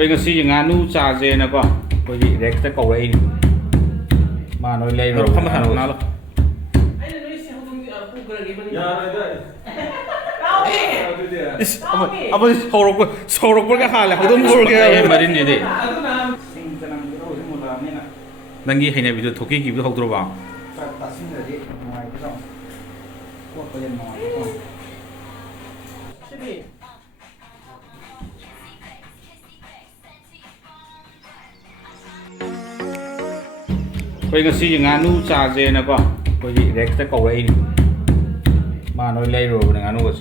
Koi ngasi nganu charge na ko. Koi rex ta ko ai. Ma noi lei ro pham han na lo. Ai noi se hodung pu gra ge bani. Ya dai. Is aba sorok ko ka hala hodum bor ge marin ni de. Aduna sing tanang ro ri mo la ne na Nangi haina video thoki ki bi hodro ba. ta sing ra di mai ko ko yen mo ko Sibi. Koi ngasi nganu charge na ko. Koi rex ta ko ai. Ma noi lei ro na nganu ko.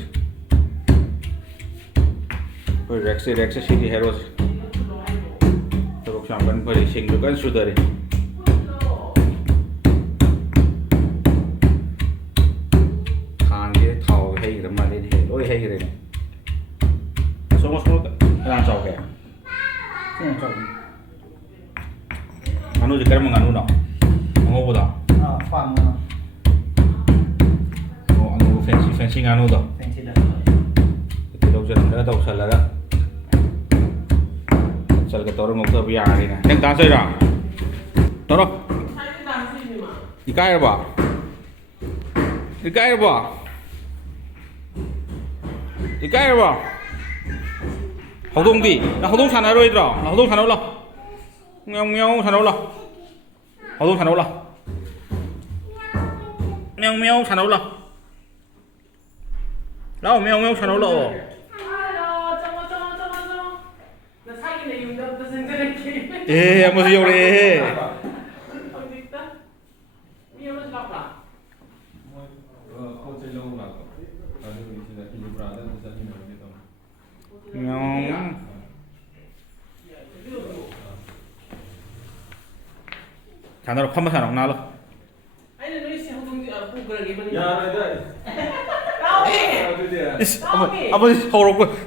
Koi rex si di hero. Teruk sampan pari sing kan sudah deh. Thang cái thầu hay rồi mà lên hệ lối hay rồi này. Số đang trò kìa. sing ko Nganu jikar menganu no. Ngau boda. fa mo Ngau fancy nganu do. fancy da Itu đâu chân đã đâu sờ là đó. Sờ cái toro ngau tơ bia này nè. Đang tan chơi rồi. Toro. Sai ke dang si ni ma. Ikai rồi bà. Ikai rồi bà. Ikai rồi bà. Hậu đông đi. Là hậu đông thằng nào rồi đó. Là hậu đông thằng nào lo. Mèo thằng nào lo. Hậu đông thằng nào lo. Mèo thằng nào lo. Đâu mèo thằng nào lo. Hello, chamo. Na sai ke ne yung da sen ke ke. Ê, em có gì đi. Oi dikta. Mi mas lapla. ko chelo na ko. Adu ni sila hilu brother sa ni ni to. Mèo. Thằng nào không thằng nào lo. Ai noi se hodung pu gra ge bani. Ya dai. Rao. Adu dia. Apa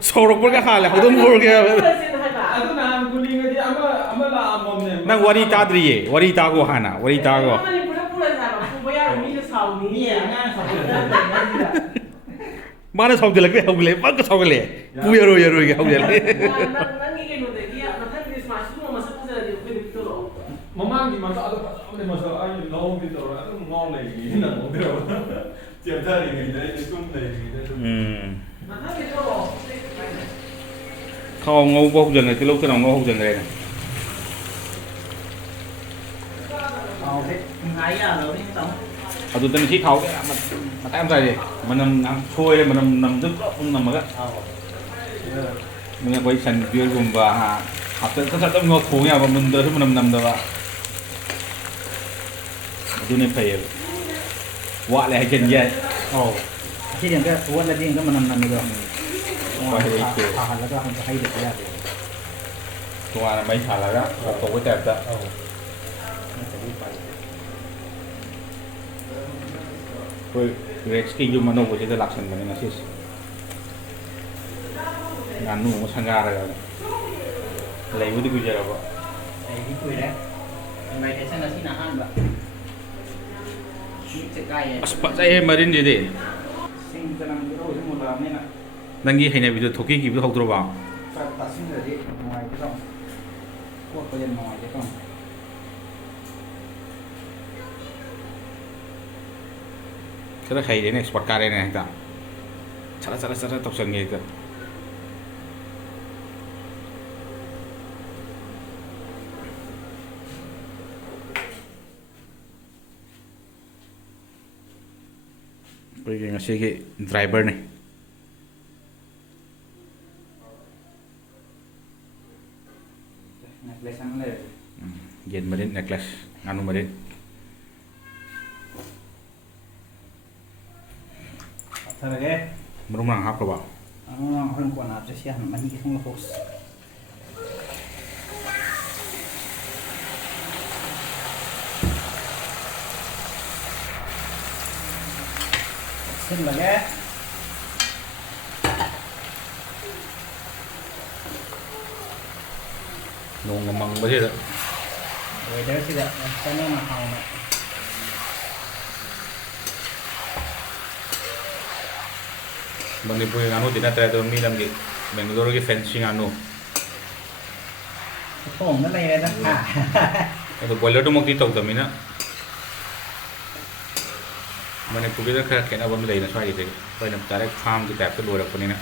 sorok ko ka hala hodum bor ge. Sen hai ba. Aduna guling ngadi ama la amom ne. Nang wari ta driye, wari ta go hana, wari ta go. Mani pura sa ba. Pu ba ya mi le sau ni. ni ya nga sa ko da ni da Mana sau dilak de hogle, bak sau gele. Pu yaro ge hogle. Nang ge no de dia na than dis ma su ma sa pa sa de ko ni to lo. Mamang di masa adu ne masa ai lo bi to adu ngong le gi na mo de. Tiap hari ni dai ni tum le gi dai. Ma than ge to lo. Khao ngau bo hojang cái lúc nào ngau hojang này. au thế hai ya lo ni tong Adu tan thi khao mà em sai đi. Mà nằm thôi đây mà nằm tức không nằm mà cái. Mình quay sân kia gồm và học sinh các bạn ngồi thú nhà và mình đỡ mà nằm đó ạ. Adu này phải vạ lại chân vậy. ohที่เดียวก็วันละเดียวก็มันนำๆเลย Qua đây kìa. ผ่านแล้วก็มันจะให้เด็กได้ Tua là mấy thằng là đó, tổ cái đẹp đó. มันจะรีบไป Rồi Rex kinh dung mà nô của chúng ta lạc sân mà nên là xích. Ngàn nụ một sang gà rồi. Lấy với cái gì đó. ไอ้ที่คุยแล้วทำไมแต่ฉันละที่อาหารแบบนี่จะใกล้ Aspat saya marin je deh. ซิงจะนำโรยที่มูลามนี่นะ Nangi haina video thoki ki bi hodro ba. ตัดสินเลยดิมวยก็ต้องพวกก็ยังมวยก็ต้อง Kira khai deh nih sport kare nih ta. Cara tok sang gitu. Pergi ngasih ke driver nih. necklace angเลย Yen marin necklace nganu marin. talaga Merum nang hap ba. ang orang ko na apres yan manhigit ng host sin lagi Nung ngamang ba siya? weather sila sana mahal na Manipur nganu tidak terlalu mi lam di Bangalore ki fencing anu. Phồng nó lây lên đó à. ꯑꯗꯣ ꯕꯣꯏꯂꯔꯗꯨꯃꯛꯇꯤ ꯇꯧꯗꯕꯅꯤꯅ ꯃꯅꯤꯄꯨꯔꯒꯤꯗ ꯈꯔ ꯈꯦꯠꯅꯕ ꯑꯃ ꯂꯩꯅ ꯁ꯭ꯋꯥꯏꯒꯤꯗꯤ ꯑꯩꯈꯣꯏꯅ direct ꯐꯥꯔꯝꯒꯤ ꯇꯥꯏꯞꯇ ꯂꯣꯏꯔꯛꯄꯅꯤꯅ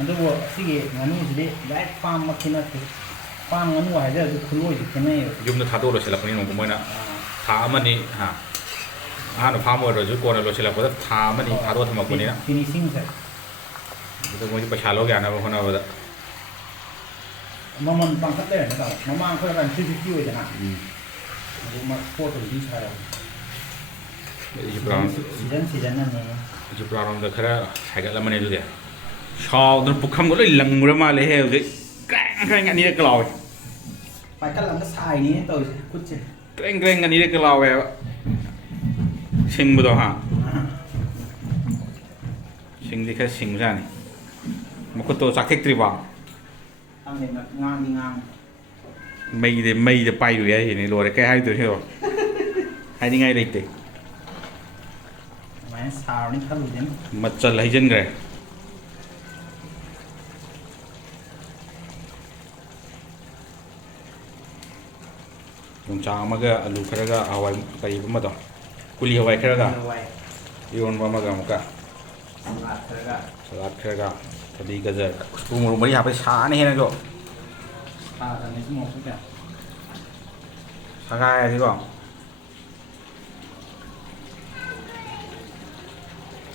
ꯑꯗꯨꯕꯨ ꯁꯤꯒꯤ ꯉꯥꯅꯨꯁꯤꯗꯤ ꯗꯥꯏꯔꯦꯛ ꯐꯥꯔꯝꯃꯛꯇꯤ ꯅꯠꯇꯦ ꯐꯥꯔꯝ ꯉꯥꯅꯨ ꯍꯥꯏꯖꯔꯁꯨ ꯈꯨꯂꯣꯏꯁꯤ ꯈꯦꯠꯅꯩꯌꯦꯕ ꯌꯨꯝꯗ ꯊꯥꯗꯣꯛꯑ ꯂꯣꯏꯁꯤꯜꯂꯛꯄꯅꯤꯅ ꯃꯣꯏꯅ ꯊꯥ ꯑꯃꯅꯤ ꯑꯍꯥꯟꯕ ꯐꯥꯔꯝ ꯑꯣꯏꯔꯁꯨ ꯀꯣꯟꯅ ꯂꯣꯏꯁꯤꯜꯂꯛꯄꯗ ꯊꯥ ꯑꯃꯅꯤ ꯊꯥꯗꯣꯛꯑ ꯊꯝꯃꯛꯄꯅꯤꯅ ꯐꯤꯅꯤꯁꯤꯡꯁꯦ ꯑꯗꯨ ꯃꯣꯏꯗꯤ ꯄꯩꯁꯥ ꯂꯧ ꯌꯥꯅꯕ ꯍꯣꯠꯅꯕꯗ ꯃꯃꯜ ꯄꯥꯡꯈꯠ ꯂꯩꯔꯝꯃꯦ ꯇꯥꯃꯣ ꯃꯃꯥꯡ ꯑꯩꯈꯣꯏ ꯀꯥꯟ 350 ꯑꯣꯏꯗꯅ ꯑꯗꯨ ꯄꯣꯠꯇꯨꯗꯤ ꯁꯥꯔꯕ ꯁꯤꯖꯟꯅꯅꯦ ꯏꯖꯤꯄ꯭ꯔꯥꯔꯣꯝꯗ ꯈꯔ ꯍꯥꯏꯒꯠꯂꯝꯃꯅꯤ ꯑꯗꯨꯗꯤ ꯁꯥꯎꯗꯅ ꯄꯨꯈꯝꯒ ꯂꯣꯏ ꯂꯪꯉꯨꯔ ꯃꯥꯜꯂꯦꯍꯦ ꯍꯧꯖꯤꯛ ꯀ꯭ꯔꯦꯡ ꯀ꯭ꯔꯦꯡ ꯑꯅꯤꯔꯛꯀ ꯂꯥꯎꯋꯦ ꯄꯥꯏꯈꯠꯂꯒ ꯁꯥꯏꯅꯦ ꯇꯧꯔꯤꯁꯦ ꯈꯨꯠꯁꯦ ꯀ꯭ꯔꯦꯡ ꯀ꯭ꯔꯦꯡ ꯑꯅꯤꯔꯛꯀ ꯂꯥꯎꯋꯦꯕ ꯁꯤꯡꯕꯗꯣ ꯍꯥ ꯁꯤꯡꯗꯤ ꯈꯔ ꯁꯤꯡꯕꯖꯥꯠꯅꯤ ꯃꯈꯨꯠꯇꯣ ꯆꯥꯛꯊꯦꯛꯇ꯭ꯔꯤꯕꯣ ꯈꯪꯗꯦ ꯉꯥꯡꯗꯤ ꯉꯥꯡ ꯃꯩꯗ ꯄꯥꯏꯔꯨ ꯌꯥꯏ ꯁꯤꯅꯤ ꯂꯣꯏꯔꯦ ꯀꯩ ꯍꯥꯏꯗꯣꯏꯅꯣ ꯍꯥꯏꯅꯤꯡꯉꯥꯏ ꯂꯩꯇꯦ ꯑꯗꯨꯃꯥꯏꯅ ꯁꯥꯔꯅꯤ ꯈꯜꯂꯨꯗꯦꯅꯤ ꯃꯆꯜ ꯍꯩꯖꯤꯟꯈ꯭ꯔꯦ ꯌꯣꯡꯆꯥꯛ ꯑꯃꯒ ꯑꯂꯨ ꯈꯔꯒ ꯍꯋꯥꯏ ꯀꯔꯤꯕ ꯑꯃꯗꯣ ꯀꯨꯂꯤ ꯍꯋꯥꯏ ꯈꯔꯒ ꯏꯔꯣꯟꯕ ꯑꯃꯒ ꯑꯃꯨꯛꯀ ꯁꯂꯥꯗ ꯈꯔꯒ ꯊꯕꯤ ꯒꯖꯔ ꯎ ꯃꯣꯔꯣꯛ ꯃꯔꯤ ꯍꯥꯞꯄ ꯁꯥꯅꯤ ꯍꯦꯟꯅꯁꯨ ꯁꯥꯗꯕꯅꯤ ꯁꯤ ꯃꯣꯛꯁꯨ ꯀꯌꯥ ꯁꯒꯥꯏꯔꯗꯤꯀꯣ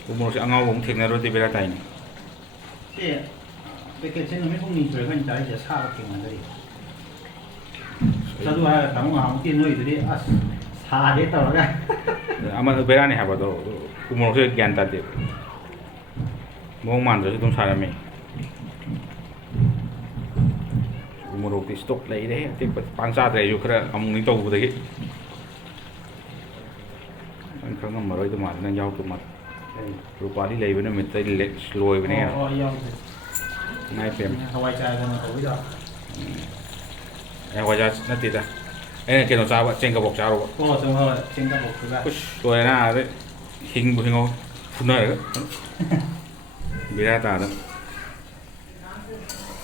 ꯎ ꯃꯣꯔꯣꯛꯁꯦ ꯑꯉꯥꯎꯕ ꯑꯃꯨꯛ ꯊꯦꯡꯅꯔꯨꯔꯗꯤ ꯕꯦꯔꯥ ꯇꯥꯏꯅꯤ ꯁꯤ ꯄꯦꯀꯦꯠꯁꯦ ꯅꯨꯃꯤꯠ ꯍꯨꯝꯅꯤ ꯁꯨꯔꯦ ꯑꯩꯈꯣꯏꯅ ꯆꯥꯔꯤꯁꯦ ꯁꯥꯕ ꯊꯦꯡꯅꯗ꯭ꯔꯤ ꯆꯠꯂꯨ ꯍꯥꯏꯔꯒ ꯇꯥꯃꯣ ꯉꯥꯃꯨꯛꯀꯤ ꯅꯣꯏꯗꯨꯗꯤ ꯑꯁ ꯁꯥꯒꯦ ꯇꯧꯔꯒ ꯑꯃ ꯕꯦꯔꯥꯅꯤ ꯍꯥꯏꯕꯗꯣ ꯎ ꯃꯣꯔꯣꯛꯁꯦ ꯒ꯭ꯌꯥꯟ ꯇꯥꯗꯦ ꯃꯑꯣꯡ ꯃꯥꯟꯗ꯭ꯔꯁꯨ ꯑꯗꯨꯝ ꯁꯥꯔꯝꯃꯤ ꯎ ꯃꯣꯔꯣꯛꯇꯤ ꯁ꯭ꯇꯣꯛ ꯂꯩꯔꯦ ꯑꯇꯦꯛꯄ ꯄꯥꯡ ꯆꯥꯗ꯭ꯔꯦ ꯑꯩꯁꯨ ꯈꯔ ꯑꯃꯨꯛꯅꯤ ꯇꯧꯕꯗꯒꯤ ꯅꯪ ꯈꯪꯉꯝꯃꯔꯣꯏꯗ ꯃꯥꯜꯂꯦ ꯅꯪ ꯌꯥꯎꯗꯧ ꯃꯥꯜꯂꯦ ꯔꯨꯄꯥꯂꯤ ꯂꯩꯕ ꯅꯨꯃꯤꯠꯇ ꯂꯣꯏꯕꯅꯦ ꯌꯥꯎꯗꯦ ꯉꯥꯏ ꯄꯦꯝ ꯍꯋꯥꯏ ꯆꯥꯔꯒꯅ ꯇꯧꯕꯤꯗꯣ ꯍꯋꯥꯏꯖꯥꯔ ꯅꯠꯇꯦꯗ ꯑꯩꯅ ꯀꯩꯅꯣ ꯆꯥꯕ ꯆꯦꯡ ꯀꯕꯣꯛ ꯆꯥꯔꯨꯕ ꯍꯣꯏ ꯆꯦꯡ ꯀꯕꯣꯛꯇꯨꯒ ꯎꯁ ꯂꯣꯏꯔꯦꯅ ꯑꯗꯩ ꯍꯤꯡꯕꯨ ꯍꯤꯡꯉꯧ ꯐꯨꯅꯔꯒ ꯕꯦꯔꯥ ꯇꯥꯗꯅ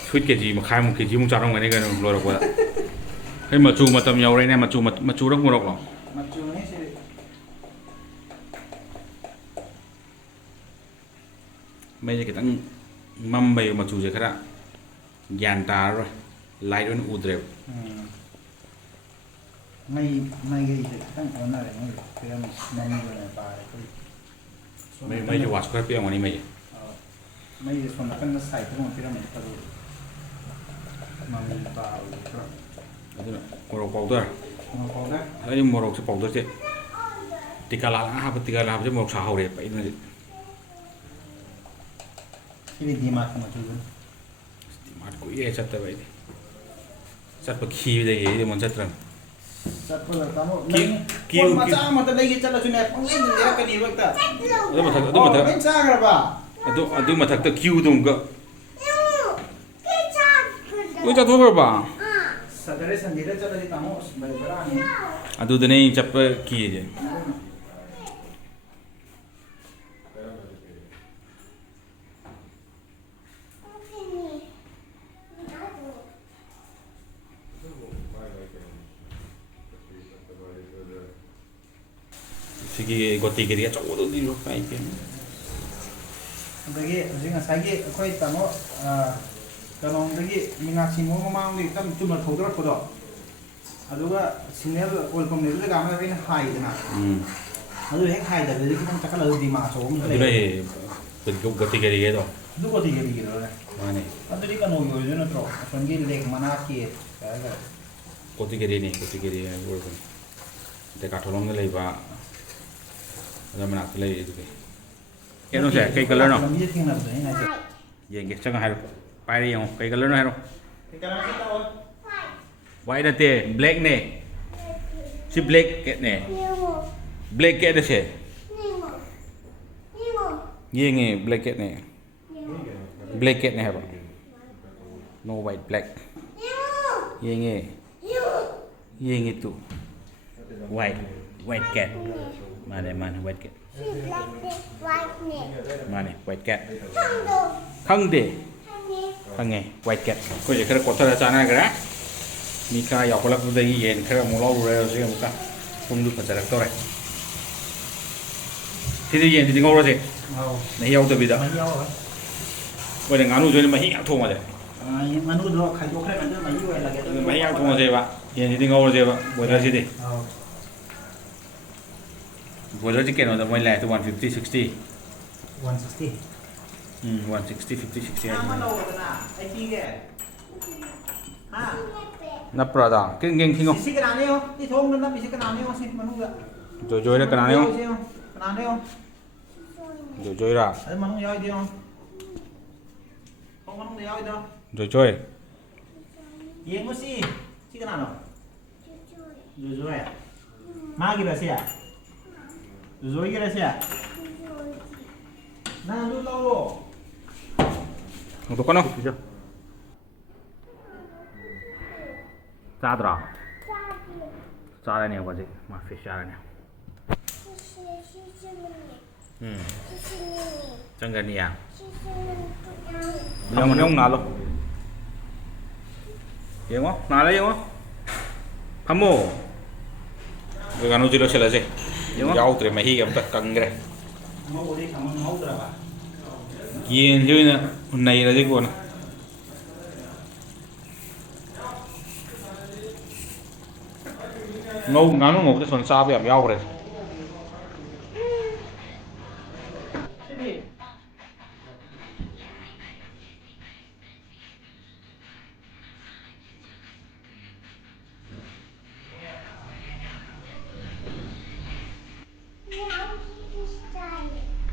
ꯁ꯭ꯋꯤꯠ ꯀꯦꯖꯤ ꯃꯈꯥꯏꯃꯨꯛ ꯀꯦꯖꯤꯃꯨꯛ ꯆꯥꯔꯝꯒꯅꯤ ꯀꯩꯅꯣ ꯂꯣꯏꯔꯛꯄꯗ ꯑꯩ ꯃꯆꯨ ꯃꯇꯝ ꯌꯧꯔꯦꯅꯦ ꯃꯆꯨꯔꯛ ꯃꯣꯔꯣꯛꯂꯣ ꯃꯆꯨꯅꯤ ꯁꯤ ꯃꯩꯁꯦ ꯈꯤꯇꯪ ꯃꯝꯕꯩ ꯃꯆꯨꯁꯦ ꯈꯔ ꯒ꯭ꯌꯥꯟ ꯇꯥꯔꯔꯣꯏ ꯂꯥꯏꯠ ꯑꯣꯏꯅ ꯎꯗ꯭ꯔꯦꯕ ꯃꯩꯒꯩꯁꯦ ꯈꯤꯇꯪ ꯑꯣꯟꯅꯔꯦ ꯃꯣꯏ ꯐꯤꯂꯝ ꯃꯃꯤ ꯑꯣꯏꯅ ꯄꯥꯔꯦ ꯑꯩꯈꯣꯏ ꯃꯩꯁꯦ ꯋꯥꯠꯁ ꯈꯔ ꯄꯤꯔꯝꯒꯅꯤ ꯃꯩꯁꯦ ꯃꯩꯁꯦ ꯁꯣꯝ ꯅꯥꯀꯟꯗ ꯁꯥꯏꯠꯇ ꯑꯃ ꯄꯤꯔꯝꯃꯦ ꯑꯗꯨ ꯃꯃꯤ ꯄꯥꯕꯗꯤ ꯈꯔ ꯑꯗꯨꯅ ꯃꯣꯔꯣꯛ ꯄꯥꯎꯗꯔ ꯄꯥꯎꯗꯔ ꯑꯩ ꯃꯣꯔꯣꯛꯁꯦ ꯄꯥꯎꯗꯔꯁꯦ ꯇꯤꯀꯥ ꯂꯥ ꯍꯥꯞꯄ ꯇꯤꯀꯥ ꯍꯥꯞꯄꯁꯦ ꯃꯣꯔꯣꯛ ꯁꯥꯍꯧꯔꯦꯕ ꯑꯩꯅꯗꯤ ꯁꯤꯗꯤ ꯗꯤꯃꯥꯔꯠꯀꯤ ꯃꯆꯨꯗꯨꯅꯤ ꯗꯤꯃꯥꯔꯠ ꯀꯨꯏꯔꯦ ꯆꯠꯇꯕ ꯑꯩꯗꯤ ꯆꯠꯄ ꯈꯤꯕꯗꯒꯤ ꯑꯩꯗꯤ ꯑꯃꯨꯛ ꯆꯠꯇ꯭ꯔꯕꯅꯤ ꯆꯠꯄꯗ ꯇꯥꯃꯣ ꯀꯤꯌꯨ ꯄꯣꯠ ꯃꯆꯥ ꯑꯃꯇ ꯂꯩꯒꯦ ꯆꯠꯂꯁꯨꯅꯦ ꯄꯪꯂꯩꯗ ꯂꯩꯔꯛꯀꯅꯤꯕ ꯍꯦꯛꯇ ꯑꯗꯨ ꯃꯊꯛ ꯂꯣꯏ ꯆꯥꯈ꯭ꯔꯕ ꯑꯗꯨ ꯃꯊꯛꯇ ꯀ꯭ꯌꯨꯗꯣ ꯑꯃꯨꯛꯀ ꯂꯣꯏ ꯆꯠꯊꯣꯛꯈ꯭ꯔꯕ ꯁꯇꯔꯗꯦ ꯁꯟꯗꯦꯗ ꯆꯠꯂꯗꯤ ꯇꯥꯃꯣ ꯑꯁ ꯕꯦꯔꯥꯅꯤ ꯑꯗꯨꯗꯅꯦ ꯑꯩ ꯆꯠꯄ ꯀꯤꯔꯤꯁꯦ ꯁꯤꯒꯤ ꯒꯣꯇꯤꯒꯤꯗꯤ ꯑꯆꯧꯕꯗꯨꯗꯤ ꯀꯥꯏ ꯑꯗꯒꯤ ꯍꯧꯖꯤꯛ ꯉꯁꯥꯏꯒꯤ ꯑꯩꯈꯣꯏ ꯇꯥꯃꯣ ꯀꯩꯅꯣꯝꯗꯒꯤ ꯃꯤꯅꯥꯛꯁꯤ ꯃꯣꯏ ꯃꯃꯥꯡꯗꯒꯤ ꯇꯞ ꯆꯨꯝꯅ ꯊꯧꯗꯔꯛꯄꯗꯣ ꯑꯗꯨꯒ ꯁꯤꯒꯅꯦꯜ ꯑꯣꯏꯜ ꯄꯝ ꯂꯩꯕ ꯖꯒꯥ ꯑꯃꯗ ꯑꯩꯅ ꯍꯥꯏꯗꯅ ꯑꯗꯨ ꯍꯦꯛ ꯍꯥꯏꯗꯕꯗꯗꯤ ꯈꯤꯇꯪ ꯆꯠꯈꯠꯂꯒ ꯗꯤꯃꯥ ꯑꯆꯧꯕ ꯑꯃ ꯂꯩ ꯒꯣꯇꯤꯒꯤꯗꯣ ꯑꯗꯨ ꯒꯣꯇꯤꯒꯤꯔꯣꯅꯦ ꯃꯥꯅꯦ ꯑꯗꯨꯗꯤ ꯀꯩꯅꯣꯒꯤ ꯑꯣꯏꯗꯣꯏ ꯅꯠꯇ꯭ꯔꯣ ꯑꯁꯣꯝꯒꯤ ꯂꯦꯛ ꯃꯅꯥꯛꯀꯤ ꯀꯩ ꯍꯥꯏꯇꯥꯔꯦ ꯒꯣꯇꯤꯒꯤꯔꯤꯅꯤ ꯍꯥꯏꯕ ꯑꯣꯏꯕꯅꯤ ꯗꯦꯀꯥꯊꯣꯂꯣꯝꯗ ꯂꯩꯕ ꯑꯗꯨ ꯃꯅꯥꯛꯇ ꯂꯩ ꯑꯗꯨꯗꯤ ꯀꯩꯅꯣꯁꯦ ꯀꯩ ꯀꯂꯔꯅꯣ ꯂꯝꯕꯤꯗ ꯊꯦꯡꯅꯕꯗꯣ ꯑꯩꯅ ꯍꯥꯏꯁꯦ ꯌꯦꯡꯒꯦ ꯆꯪꯉ ꯍꯥꯏꯔꯣ ꯄꯥꯏꯔꯦ ꯌꯦꯡꯉꯣ ꯀꯩ ꯀꯂꯔꯅꯣ ꯍꯥꯏꯔꯣ ꯀꯩ ꯀꯂꯔꯁꯤ ꯇꯧꯋꯣ ꯋꯥꯏꯠ ꯅꯠꯇꯦ ꯕ꯭ꯂꯦꯛꯅꯦ ꯁꯤ ꯕ꯭ꯂꯦꯛ ꯀꯦꯠꯅꯦ ꯕ꯭ꯂꯦꯛ ꯀꯦꯠ ꯑꯁꯦ ꯌꯦꯡꯉꯦ ꯕ꯭ꯂꯦꯛ ꯀꯦꯠꯅꯦ ꯕ꯭ꯂꯦꯛ ꯀꯦꯠꯅꯦ ꯍꯥꯏꯕ ꯅꯣ ꯋꯥꯏꯠ ꯕ꯭ꯂꯦꯛ ꯌꯦꯡꯉꯦ ꯇꯨ ꯋꯥꯏꯠ ꯀꯦꯠ ꯃꯥꯅꯦ ꯋꯥꯏꯠ ꯀꯦꯠ ꯃꯥꯅꯦ ꯋꯥꯏꯠ ꯀꯦꯠ ꯈꯪꯗꯦ ꯈꯪꯉꯦ ꯋꯥꯏꯠ ꯀꯦꯠ ꯑꯩꯈꯣꯏꯁꯦ ꯈꯔ ꯀꯣꯊꯔ ꯆꯥꯟꯅꯈ꯭ꯔꯦ มีค่าหยอกคนละคนได้เย็นแค่เราโมเล่าเรื่องสิครับกันผมดูปัจจัยตัวไหนที่ได้เย็นที่งอเราสิ เอา ในเหี้ยวตัวบิดอ่ะ มาเยี่ยวเหรอ วันนี้งานนู้นจนมาเหี้ยทุ่งมาเลย มานู่นเราใครยกให้มันเดินมาอยู่อะไรกัน มาเหี้ยทุ่งมาสิวะเย็นที่งอเราสิวะบัวเราสิดิ เอา บัวเราจะเก่งเราแต่ไม่แหล่ตัว150 60 160 160 50 60 มาโลกันนะไอ้ที่แกฮะ นับประดาเก่งๆทิ้งเอา สิกระดานนี่เหรอที่ทงนั่นนะมีสิกระดานนี่เหรอสิมานู่นละ จอยๆนะกันนะเนี่ย กระดานนี่เหรอ จอยๆละ เอ้ยมานู่นย่อยเดียวทงมานู่นย่อยเดียว จอย เยี่ยมสิสิกระดานเหรอจอยมากี่เปอร์เซ็นต์จอยกี่เปอร์เซ็นต์น่าดูโล ๆuntuk kono sadra cara ni apa sih maaf cara ni jangan ni ya yang nalo yang apa nalo yang apa kamu dengan uji lo selesai jauh terima higa kita kangre มาโอ้ดิทำมันเมาตัวละ Kiên chứ nè, này là gì của nó? Ngâu ngắn nó ngủ cái phần xa bị ẩm nhau rồi.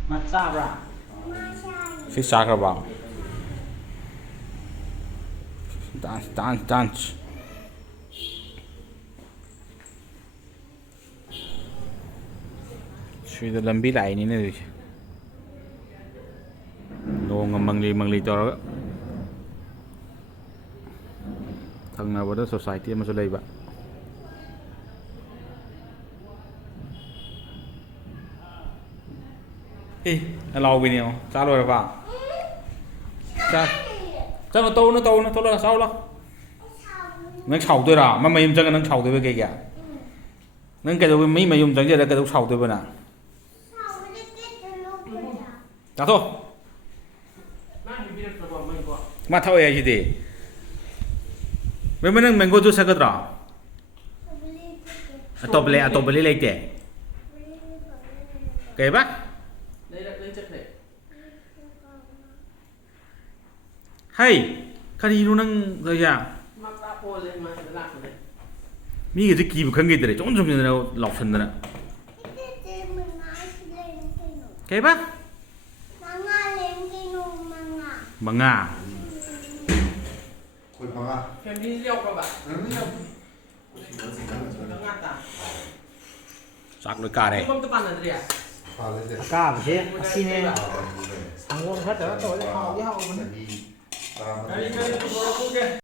Mặt sao ra Fish sacra bang. Dance. Suy là lâm bí lại ní này. Đồ ngầm bằng lì cho đó. Thằng nào vào đó society mà số đây bạn. Ê, lâu bên nhau, sao rồi vào? Sao? Sao nó tô là sao đó? Nó sầu tôi rồi, mà mày im chân nó sầu tôi với cái kìa. Nó cái đồ mấy mày im chân là cái đồ sầu tôi bên nào? Sao thôi? Mà thôi vậy gì? Bây giờ mình có chút sao cái đó? Top beli lagi deh. Kayak apa? Hay, cái nó năng rồi à? Mi cái gì cũng không cái đấy, trống trống như nào lọc thân đấy. Cái gì? Manga. Sạc đôi cả đây. Cả một thế, xin em thằng ngon hết rồi, tôi lại học cái học mình. Cái đi, tôi có ok.